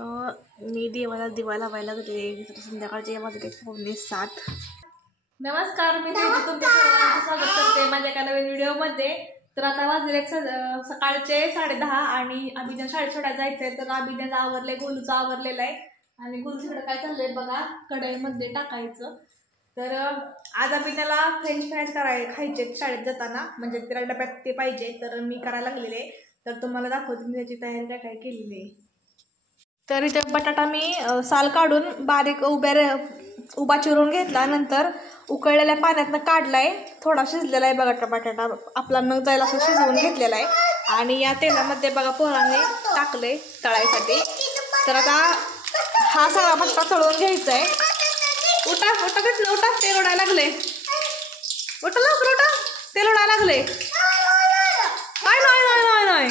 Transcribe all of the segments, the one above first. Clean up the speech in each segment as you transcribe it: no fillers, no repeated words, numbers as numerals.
मी देवाला दिवा लावायला लागले. संध्याकाळचे वाजले 6:45. नमस्कार, मी तुमच्या सर्वांचं स्वागत करते माझ्या एका नवीन व्हिडिओमध्ये. तर आता वाजले सकाळचे 10:30 आणि अभिज्ञा शाळेत सोडायला जायचंय. तर अभिज्ञाचं आवरलंय, गोलूचं आवरलेलं आहे आणि गोलूकडे काय चाललंय बघा, कढईमध्ये टाकायचं. तर आज अभिज्ञाला फ्रेंच फ्राईज खायचे शाळेत जाताना, म्हणजे तिला डब्यात ते पाहिजे. तर मी करायला लागलेले, तर तुम्हाला दाखवते मी त्याची तयारी काय केलेली आहे. तर इथे बटाटा मी साल काढून बारीक उभा चिरून घेतला, नंतर उकळलेल्या पाण्यातनं काढलाय. थोडा शिजलेला आहे बघा बटाटा, आपला न जायला असं शिजवून घेतलेला आहे. आणि या तेलामध्ये बघा पोराने टाकले तळायसाठी. तर आता हा सगळा बटाटा तळून घ्यायचा आहे. उठा उठा घेतलं, उठा, तेल उडायला लागले. उठा लवकर, उठा, तेल उडायला लागले. काय नाही नाही नाही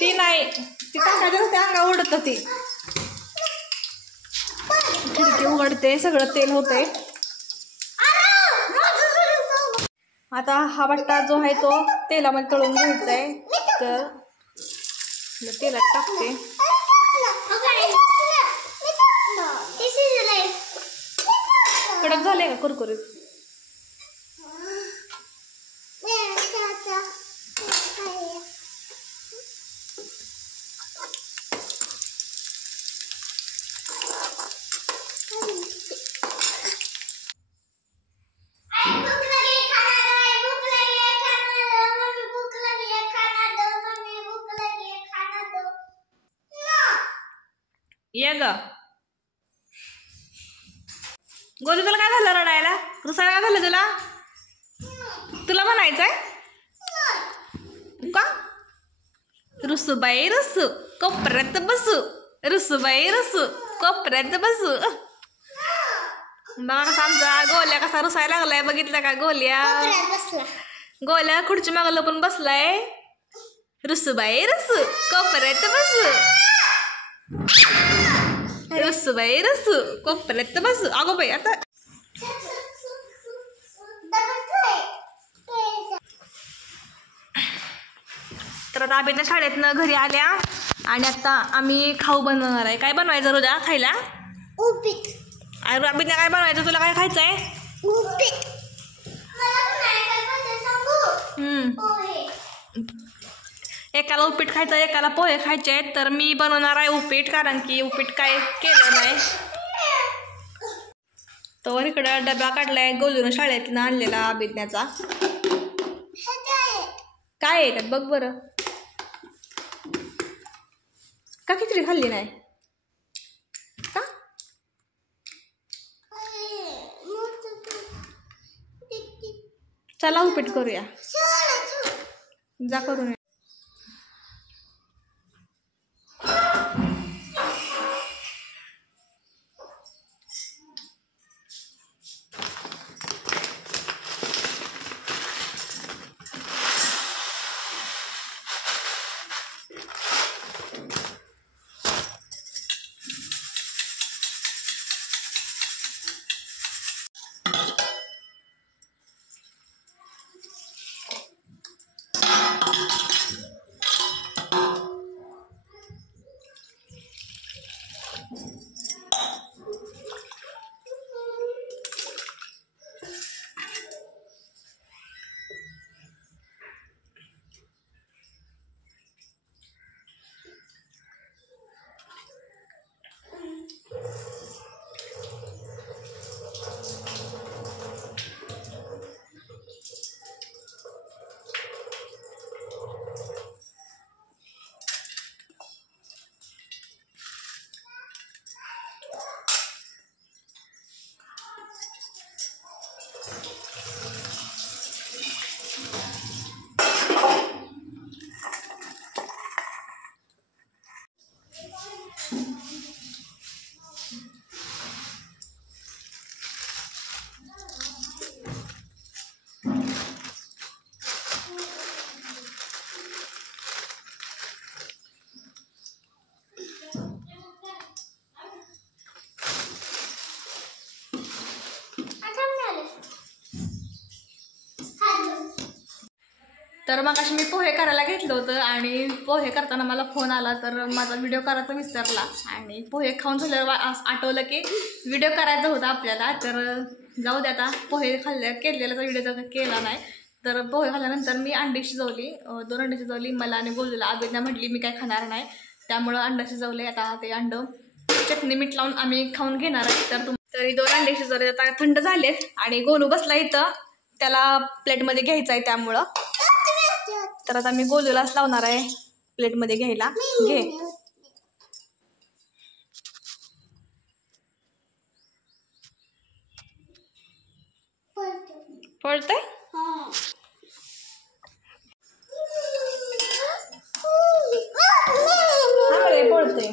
ती नाही, ती टाकायचं त्या अंगा उडत, ती खिडकी उघडते, सगळं तेल होतंय. आता हा बटाटा जो आहे तो तेलामध्ये तळून घ्यायचा आहे. तर तेलात टाकते. कडक झाले का कुरकुरीत? ये ग गोलू, तुला काय झालं रडायला? रुसायला काय झालं तुला? तुला म्हणायचंय का? रुसूबाई रुसू कोपऱ्यात बसू, रुसूबाई रुसू कोपऱ्यात बसू. बघा कसा आमचा गोल्या कसा रुसायला लागलाय, बघितलं का? गोल्या खुर्ची मागं लपून बसलाय. रुसूबाई रुसू कोपऱ्यात बसू, रुसूबाई रुसू कोपऱ्यात बसू. अगो बाई, आता तर आता अभिज्ञा शाळेतनं घरी आल्या आणि आता आम्ही खाऊ बनवणार आहे. काय बनवायचं रोजा खायला? उपीट. अरे अभिज्ञा, काय बनवायचं तुला? काय खायचं आहे? उपीट. एकाला उपीट खायचं, एकाला पोहे खायचे आहेत. तर मी बनवणार आहे उपीट, कारण की उपीट काय केलं नाही. तर इकडं डबा काढलाय गोलून शाळेतनं आणलेला अभिज्ञाचा. काय आहे त्यात बघ बरं. का खिचडी खाल्ली नाही का? चला उपीट करूया, जा करून. तर मग अशी मी पोहे करायला घेतलं होतं आणि पोहे करताना मला फोन आला, तर माझा व्हिडिओ करायचा विसरला आणि पोहे खाऊन झाल्यावर आठवलं की व्हिडिओ करायचा होता आपल्याला. तर जाऊ दे आता, पोहे केलेला व्हिडिओ केला नाही. तर पोहे खाल्ल्यानंतर मी अंडी शिजवली, 2 अंडी शिजवली. मला आणि गोलूला. अभिज्ञा म्हटली मी काय खाणार नाही, त्यामुळं अंडा शिजवले. आता ते अंडं चटणी मीठ लावून आम्ही खाऊन घेणार आहे. तर तरी 2 अंडे शिजवले, आता थंड झालेत आणि गोलू बसला इथं, त्याला प्लेटमध्ये घ्यायचं आहे त्यामुळं. तर आता मी गोलूलाच लावणार आहे प्लेटमध्ये घ्यायला. घे. पळतंय पळतंय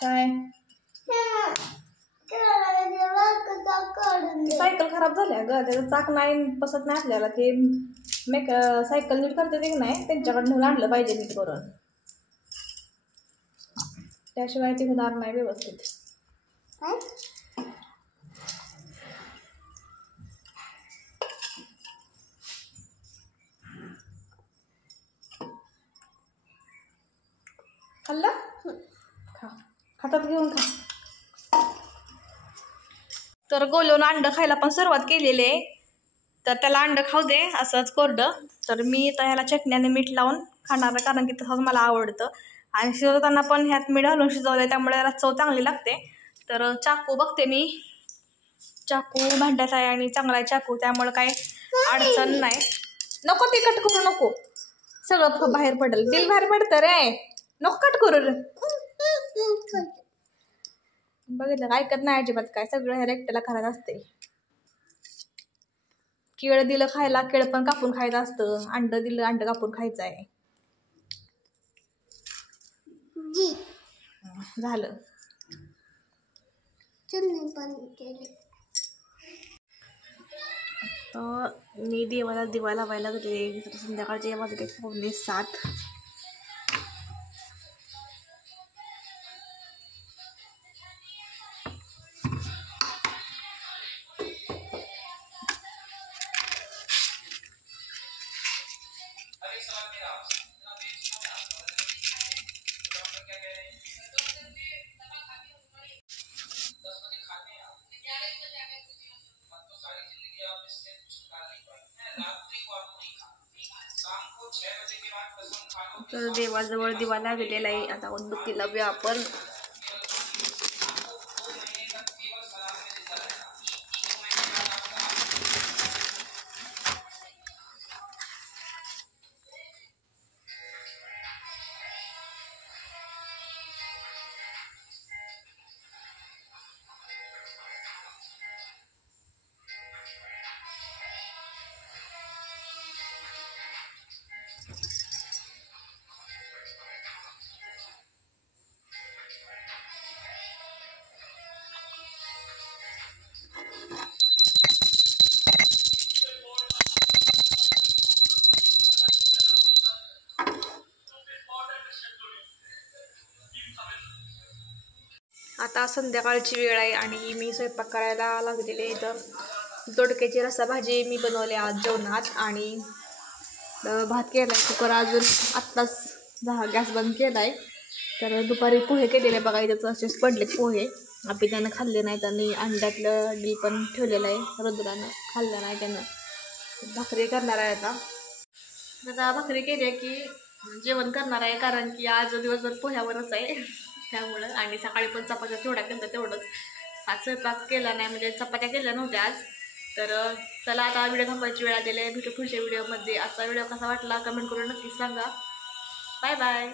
काय? सायकल खराब झाल्या ग, त्याचं चाक नाही पसत नाही आपल्याला. ते सायकल नीट करते ते नाही, त्यांच्याकडनं आणलं पाहिजे नीट करून, त्याशिवाय ते होणार नाही व्यवस्थित. खाल्लं? खा, हातात घेऊन खा. तर गोलूनं अंडं खायला पण सुरुवात केलेली आहे, तर त्याला अंडं खाऊ दे असंच कोरडं. तर मी तर ह्याला चटण्याने मीठ लावून खाणार, कारण की तसंच मला आवडतं. आणि शिजवताना पण ह्यात मीठ घालून शिजवलं, त्यामुळे त्याला चव चांगली लागते. तर चाकू बघते मी, चाकू भांड्याचा आहे आणि चांगला आहे चाकू, त्यामुळे काही अडचण नाही. नको ते कट करू नको, सगळं बाहेर पडेल, दिल बाहेर पडतं रे, नको कट करू. बघितलं का, ऐकत नाही अजिबात, काय सगळं ह्या एकट्याला करायचं असते. केळ दिलं खायला, केळ पण कापून खायचं असतं. अंड दिलं, अंड कापून खायचं आहे. झालं. तर मी देवाला दिवा लावायला गेले, संध्याकाळचे वाजले 6:45. तर देवाजवळ दिवा लागलेला आहे. आता उदबत्ती लावूया आपण. आता संध्याकाळची वेळ आहे आणि मी स्वयंपाक करायला लागलेले. तर दोडक्याची रस्सा भाजी मी बनवली आज जेवणात आणि भात केला. कुकर अजून आत्ताच गॅस बंद केला आहे. तर दुपारी पोहे केलेले बघा, इथं असेच पडले पोहे. आपली त्यानं खाल्ले नाहीत आणि अंड्यातलं डी पण ठेवलेलं आहे, रुद्रानं खाल्लं नाही त्यानं. भाकरी करणार आहे आता भाकरी केली की जेवण करणार आहे, कारण की आज दिवसभर पोह्यावरच आहे त्यामुळं. आणि सकाळी पण चपात्या थोड्या केल्या, तेवढंच. आज स्वयंपाक केला नाही, म्हणजे चपात्या केल्या नव्हत्या आज. तर चला आता व्हिडिओ थांबवायची वेळ आलेली आहे. भेटू पुढच्या व्हिडिओमध्ये. आजचा व्हिडिओ कसा वाटला कमेंट करून नक्की सांगा. Bye bye.